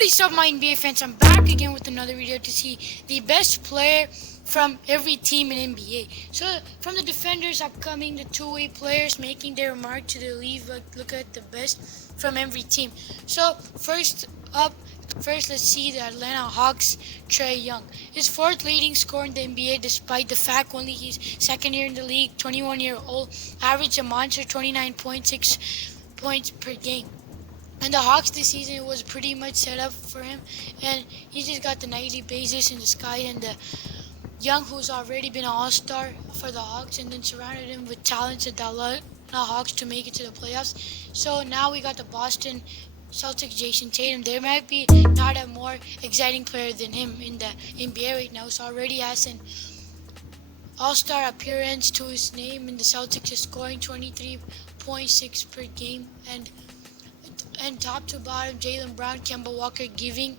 What is up, my NBA fans? I'm back again with another video to see the best player from every team in NBA. So, from the defenders upcoming, the two-way players making their mark to the league. Look at the best from every team. So, let's see the Atlanta Hawks, Trae Young. His fourth leading scorer in the NBA, despite the fact only he's second year in the league, 21-year-old, averaged a monster 29.6 points per game. And the Hawks this season was pretty much set up for him, and he just got the 90 bases in the sky. And the Young, who's already been an all-star for the Hawks, and then surrounded him with talents that allowed the Hawks to make it to the playoffs. So now we got the Boston Celtics, Jason Tatum. There might be not a more exciting player than him in the NBA right now. So already has an all-star appearance to his name, and the Celtics is scoring 23.6 per game, and top to bottom, Jaylen Brown, Kemba Walker giving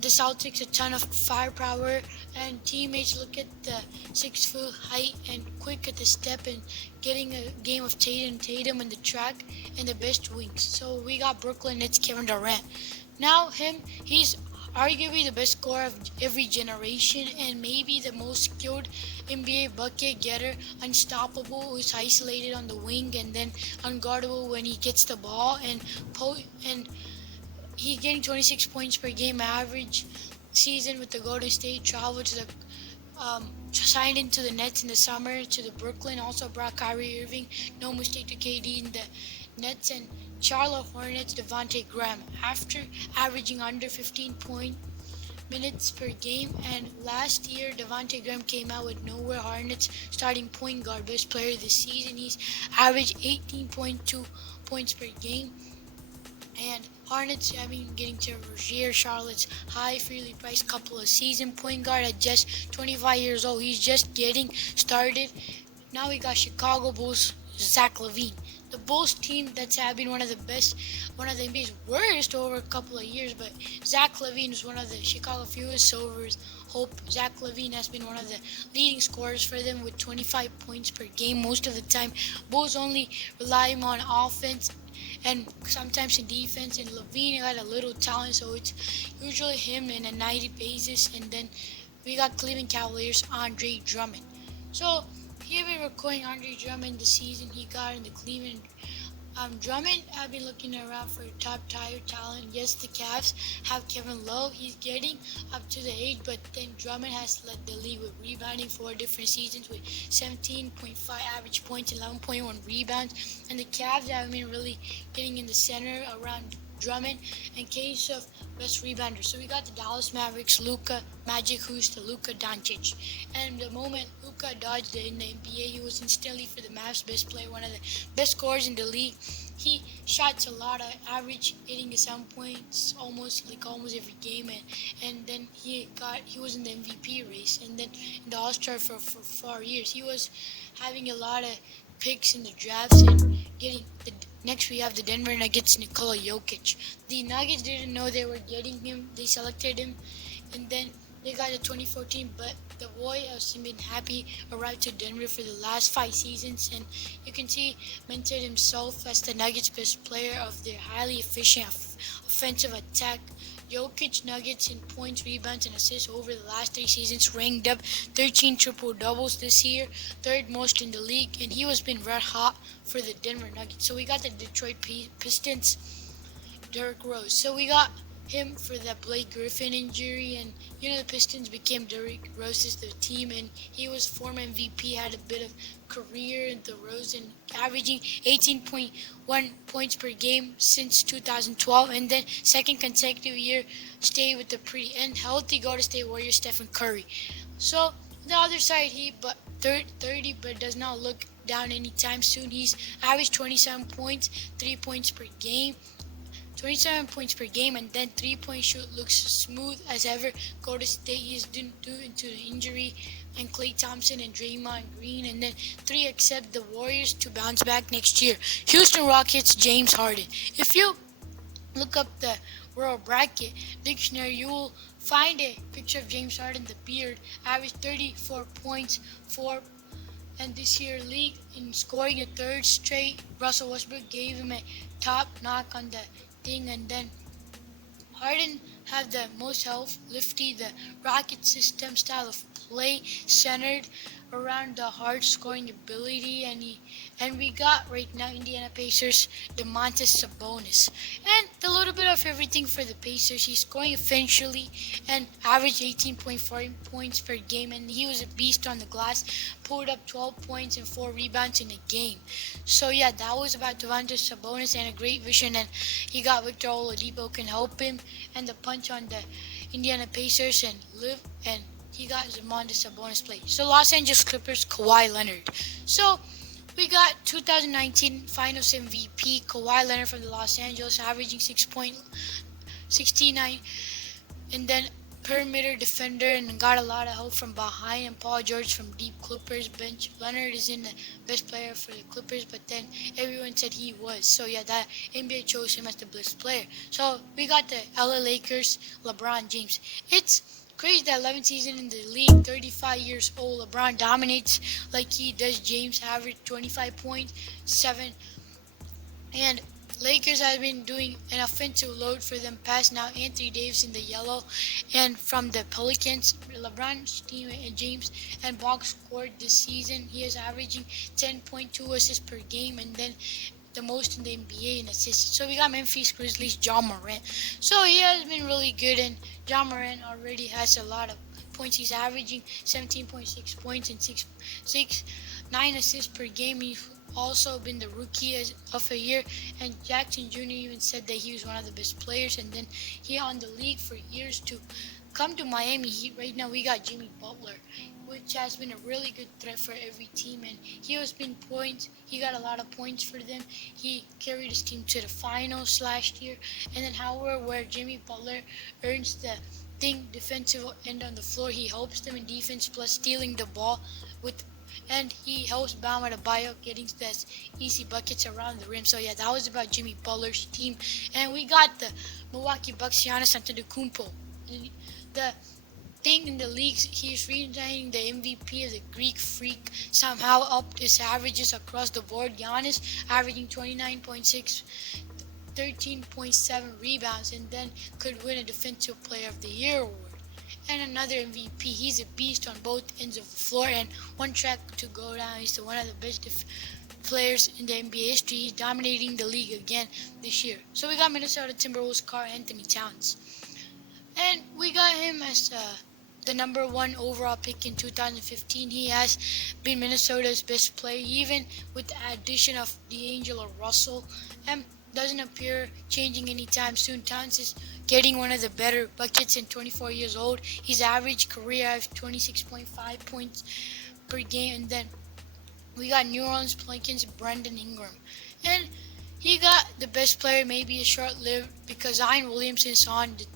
the Celtics a ton of firepower, and teammates look at the 6-foot height and quick at the step, and getting a game of Tatum in the track and the best wings. So we got Brooklyn Nets Kevin Durant. Now he's arguably the best scorer of every generation, and maybe the most skilled NBA bucket getter, unstoppable, who's isolated on the wing and then unguardable when he gets the ball, and he's getting 26 points per game average season with the Golden State. Traveled to the signed into the Nets in the summer to the Brooklyn. Also brought Kyrie Irving, no mistake, to KD in the Nets. And Charlotte Hornets Devontae Graham, after averaging under 15 minutes per game. And last year, Devontae Graham came out with nowhere. Hornets starting point guard, best player this season. He's averaged 18.2 points per game. And Hornets getting to Rozier, Charlotte's high, freely priced couple of season point guard at just 25 years old. He's just getting started. Now we got Chicago Bulls, Zach LaVine. The Bulls team that's been one of the best, one of the NBA's worst over a couple of years, but Zach LaVine is one of the Chicago fewest Silvers. Hope Zach LaVine has been one of the leading scorers for them with 25 points per game most of the time. Bulls only rely on offense and sometimes in defense, and LaVine got a little talent, so it's usually him in a 90 basis. And then we got Cleveland Cavaliers, Andre Drummond. So here we're recording Andre Drummond the season he got in the Cleveland. Drummond, I've been looking around for top-tier talent. Yes, the Cavs have Kevin Love. He's getting up to the age, but then Drummond has led the league with rebounding 4 different seasons with 17.5 average points, 11.1 rebounds. And the Cavs have been really getting in the center around Drummond in case of best rebounder. So we got the Dallas Mavericks, Luka Magic, who's the Luka Doncic. And the moment Luka dodged in the NBA, he was instantly for the Mavs best player, one of the best scorers in the league. He shots a lot of average, hitting the 7 points almost every game, and then he was in the MVP race, and then in the All-Star for 4 years. He was having a lot of picks in the drafts, and next we have the Denver Nuggets, Nikola Jokic. The Nuggets didn't know they were getting him. They selected him, and then they got the 2014, but the boy has been happy arrived to Denver for the last 5 seasons, and you can see mentored himself as the Nuggets best player of their highly efficient offensive attack. Jokic Nuggets in points, rebounds, and assists over the last 3 seasons ranked up 13 triple-doubles this year, 3rd most in the league, and he was been red hot for the Denver Nuggets. So we got the Detroit Pistons, Derrick Rose. So we got him for that Blake Griffin injury, and the Pistons became Derrick Rose's their team, and he was former MVP, had a bit of career in the Rose, and averaging 18.1 points per game since 2012, and then second consecutive year stay with the pretty and healthy Golden State Warriors Stephen Curry. So the other side, he 30, but does not look down anytime soon. He's averaged 27 points, 3 points per game. 27 points per game, and then 3-point shoot looks smooth as ever. Golden State is due into the injury, and Klay Thompson and Draymond Green, and then 3 accept the Warriors to bounce back next year. Houston Rockets, James Harden. If you look up the World Bracket Dictionary, you will find a picture of James Harden, the beard, averaged 34 points, 4 and this year league in scoring a 3rd straight. Russell Westbrook gave him a top knock on the thing, and then Harden had the most health, lifty, the rocket system style of play centered around the hard scoring ability, and we got right now Indiana Pacers Domantas Sabonis, and a little bit of everything for the Pacers. He's scoring efficiently and averaged 18.4 points per game, and he was a beast on the glass. Pulled up 12 points and 4 rebounds in a game. So yeah, that was about Domantas Sabonis and a great vision, and he got Victor Oladipo can help him, and the punch on the Indiana Pacers and he got Domantas Sabonis play. So Los Angeles Clippers Kawhi Leonard. So we got 2019 Finals MVP Kawhi Leonard from the Los Angeles, averaging 6.69, and then perimeter defender and got a lot of help from behind, and Paul George from deep Clippers bench. Leonard isn't the best player for the Clippers, but then everyone said he was. So yeah, that NBA chose him as the best player. So we got the LA Lakers, LeBron James. It's crazy that 11th season in the league, 35 years old, LeBron dominates like he does. James averaged 25 points, 7, and Lakers have been doing an offensive load for them past now. Anthony Davis in the yellow, and from the Pelicans, LeBron's teammate and James and box scored this season. He is averaging 10.2 assists per game, and then the most in the NBA in assists. So we got Memphis Grizzlies, John Morant. So he has been really good, and John Morant already has a lot of points. He's averaging 17.6 points and 9 assists per game. He's also been the rookie of the year, and Jackson Jr. even said that he was one of the best players, and then he on the league for years to come to Miami Heat. Right now we got Jimmy Butler, which has been a really good threat for every team, and he has been points. He got a lot of points for them. He carried his team to the finals last year, and then however where Jimmy Butler earns the defensive end on the floor, he helps them in defense plus stealing the ball with, and he helps Bam Adebayo getting those easy buckets around the rim. So yeah, that was about Jimmy Butler's team. And we got the Milwaukee Bucks, Giannis Antetokounmpo. The thing in the leagues, he's reigning the MVP as a Greek freak. Somehow upped his averages across the board. Giannis averaging 29.6, 13.7 rebounds, and then could win a Defensive Player of the Year award. And another MVP. He's a beast on both ends of the floor, and one track to go down. He's one of the best players in the NBA history. He's dominating the league again this year. So we got Minnesota Timberwolves Karl-Anthony Towns, and we got him as the number 1 overall pick in 2015. He has been Minnesota's best player, even with the addition of D'Angelo Russell, and doesn't appear changing anytime soon. Towns is getting one of the better buckets, and 24 years old. His average career of 26.5 points per game. And then we got New Orleans Pelicans Brandon Ingram, and he got the best player, maybe a short-lived, because Zion Williamson is on the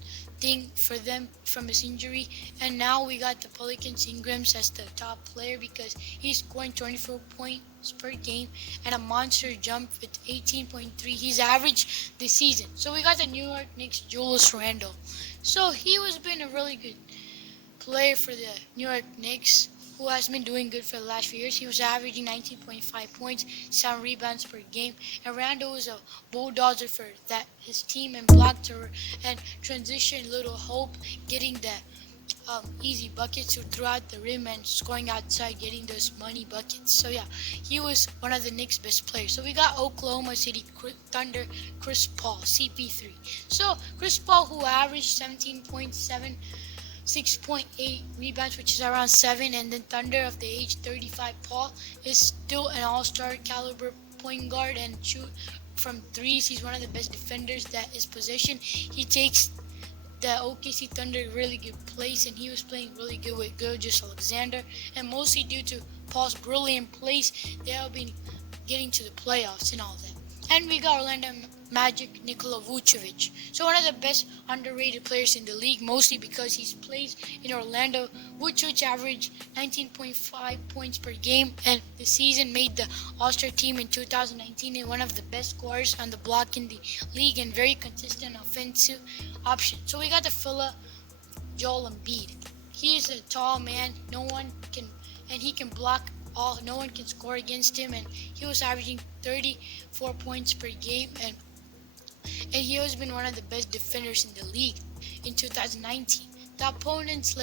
thing for them from his injury, and now we got the Pelicans Ingrams as the top player because he's scoring 24 points per game and a monster jump with 18.3 he's averaged this season. So we got the New York Knicks Julius Randle. So he was been a really good player for the New York Knicks, who has been doing good for the last few years. He was averaging 19.5 points, 7 rebounds per game, and Randle was a bulldozer for that his team, and blocked her and transition little hope, getting the easy buckets throughout the rim and scoring outside, getting those money buckets. So yeah, he was one of the Knicks' best players. So we got Oklahoma City Thunder Chris Paul, CP3. So Chris Paul, who averaged 17.7, 6.8 rebounds, which is around 7, and then Thunder of the age 35, Paul is still an all-star caliber point guard and shoot from threes. He's one of the best defenders that is possession. He takes the OKC Thunder really good place, and he was playing really good with Gilgeous Alexander, and mostly due to Paul's brilliant plays, they have been getting to the playoffs and all that. And we got Orlando Magic Nikola Vucevic. So one of the best underrated players in the league, mostly because he plays in Orlando. Vucevic averaged 19.5 points per game, and the season made the All-Star team in 2019 and one of the best scorers on the block in the league, and very consistent offensive option. So we got the fella Joel Embiid. He is a tall man, and he can block no one can score against him, and he was averaging 34 points per game and and he has been one of the best defenders in the league in 2019. The opponents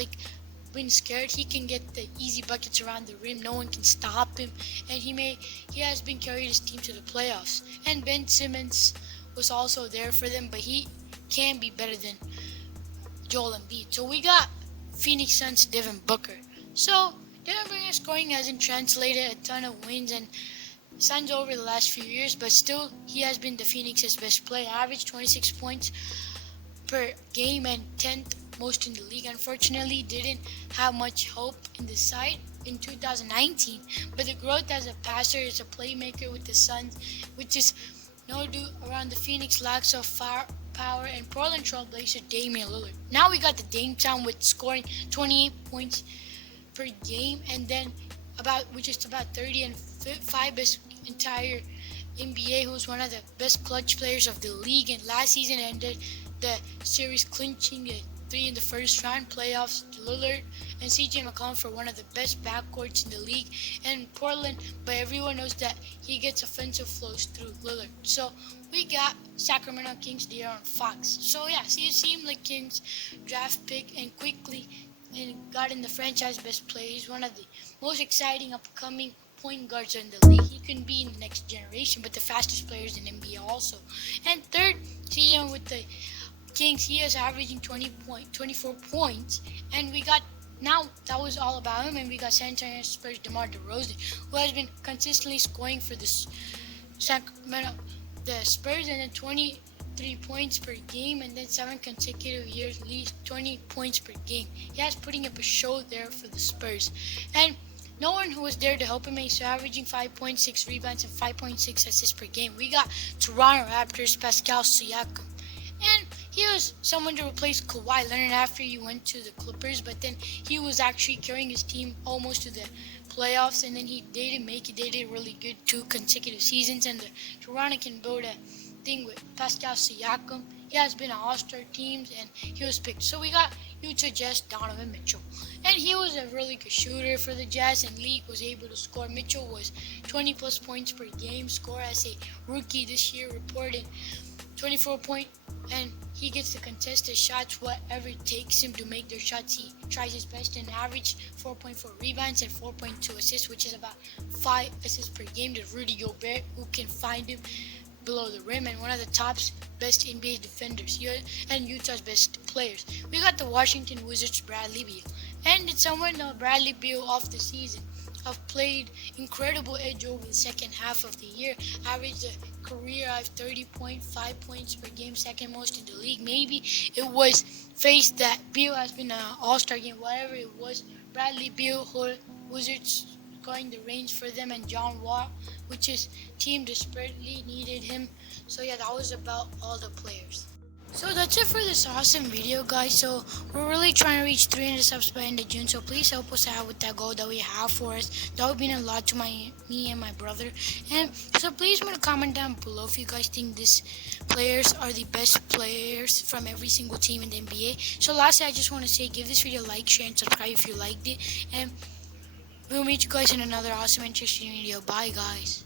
been scared. He can get the easy buckets around the rim. No one can stop him, and he has been carried his team to the playoffs. And Ben Simmons was also there for them, but he can be better than Joel Embiid. So we got Phoenix Suns Devin Booker. So Devin Booker's scoring hasn't translated a ton of wins and Suns over the last few years, but still he has been the Phoenix's best player. Averaged 26 points per game and 10th most in the league. Unfortunately, didn't have much hope in the side in 2019, but the growth as a passer, as a playmaker with the Suns, which is no due around the Phoenix lacks of power and Portland Trailblazer Damian Lillard. Now we got the Dame Town with scoring 28 points per game, and then which is about 30 and 5 best entire NBA, who's one of the best clutch players of the league, and last season ended the series clinching a 3 in the first round playoffs. Lillard and CJ McCollum for one of the best backcourts in the league, and Portland, but everyone knows that he gets offensive flows through Lillard. So we got Sacramento Kings De'Aaron Fox. So yeah, see, it seemed like Kings draft pick and quickly and got in the franchise best player. He's one of the most exciting upcoming point guards in the league. He can be in the next generation, but the fastest players in NBA also. And third season with the Kings, he is averaging 24 points, and we got now that was all about him. And we got San Antonio Spurs DeMar DeRozan, who has been consistently scoring for the Sacramento, the Spurs, and then 23 points per game, and then 7 consecutive years, at least 20 points per game. He has putting up a show there for the Spurs, and no one who was there to help him. He's averaging 5.6 rebounds and 5.6 assists per game. We got Toronto Raptors Pascal Siakam, and he was someone to replace Kawhi Leonard after he went to the Clippers, but then he was actually carrying his team almost to the playoffs, and then they didn't make it. They did really good 2 consecutive seasons, and the Toronto can build a thing with Pascal Siakam. He has been on All-Star teams, and he was picked. So we got Utah Jazz Donovan Mitchell, and he was a really good shooter for the Jazz, and league was able to score. Mitchell was 20 plus points per game score as a rookie this year, reported 24 points, and he gets to contest his shots, whatever it takes him to make their shots. He tries his best and average 4.4 rebounds and 4.2 assists, which is about 5 assists per game to Rudy Gobert, who can find him below the rim, and one of the top's best NBA defenders and Utah's best players. We got the Washington Wizards Bradley Beal, and it's someone Bradley Beal off the season have played incredible edge over the second half of the year, averaged a career of 30.5 points per game, second most in the league. Maybe it was faced that Beal has been an all-star game, whatever it was. Bradley Beal, Wizards scoring the range for them, and John Wall, which is team desperately needed him. So yeah, that was about all the players. So that's it for this awesome video, guys. So we're really trying to reach 300 subs by end of June, so please help us out with that goal that we have for us. That would mean a lot to me and my brother. And so please comment down below if you guys think these players are the best players from every single team in the NBA. So lastly, I just want to say, give this video a like, share, and subscribe if you liked it, and we'll meet you guys in another awesome, interesting video. Bye, guys.